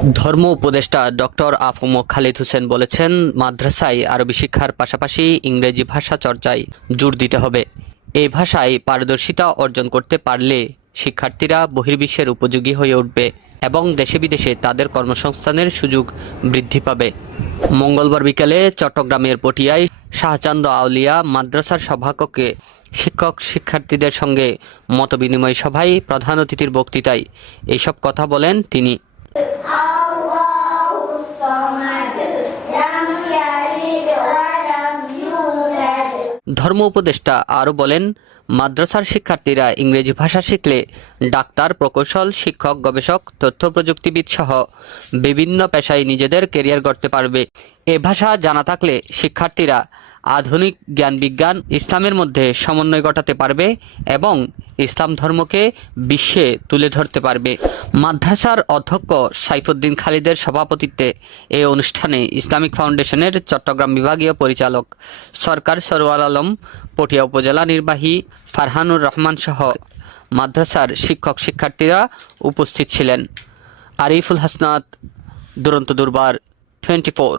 ধর্ম উপদেষ্টা ডক্টর আফম খালিদ হোসেন বলেছেন, মাদ্রাসায় আরবি শিক্ষার পাশাপাশি ইংরেজি ভাষা চর্চায় জোর দিতে হবে। এই ভাষায় পারদর্শিতা অর্জন করতে পারলে শিক্ষার্থীরা বহির্বিশ্বের উপযোগী হয়ে উঠবে এবং দেশে বিদেশে তাদের কর্মসংস্থানের সুযোগ বৃদ্ধি পাবে। মঙ্গলবার বিকেলে চট্টগ্রামের পটিয়ায় শাহচান্দ আউলিয়া মাদ্রাসার সভাকক্ষে শিক্ষক শিক্ষার্থীদের সঙ্গে মতবিনিময় সভায় প্রধান অতিথির বক্তৃতায় এইসব কথা বলেন তিনি। ধর্ম উপদেষ্টা আরও বলেন, মাদ্রাসার শিক্ষার্থীরা ইংরেজি ভাষা শিখলে ডাক্তার, প্রকৌশল, শিক্ষক, গবেষক, তথ্য প্রযুক্তিবিদ সহ বিভিন্ন পেশায় নিজেদের কেরিয়ার গড়তে পারবে। এ ভাষা জানা থাকলে শিক্ষার্থীরা আধুনিক জ্ঞান বিজ্ঞান ইসলামের মধ্যে সমন্বয় ঘটাতে পারবে এবং ইসলাম ধর্মকে বিশ্বে তুলে ধরতে পারবে। মাদ্রাসার অধ্যক্ষ সাইফুদ্দিন খালিদের সভাপতিত্বে এই অনুষ্ঠানে ইসলামিক ফাউন্ডেশনের চট্টগ্রাম বিভাগীয় পরিচালক সরকার সরওয়ার আলম, পটিয়া উপজেলা নির্বাহী ফারহানুর রহমান সহ মাদ্রাসার শিক্ষক শিক্ষার্থীরা উপস্থিত ছিলেন। আরিফুল হাসনাত, দুরন্ত দুর্বার, টোয়েন্টি ফোর।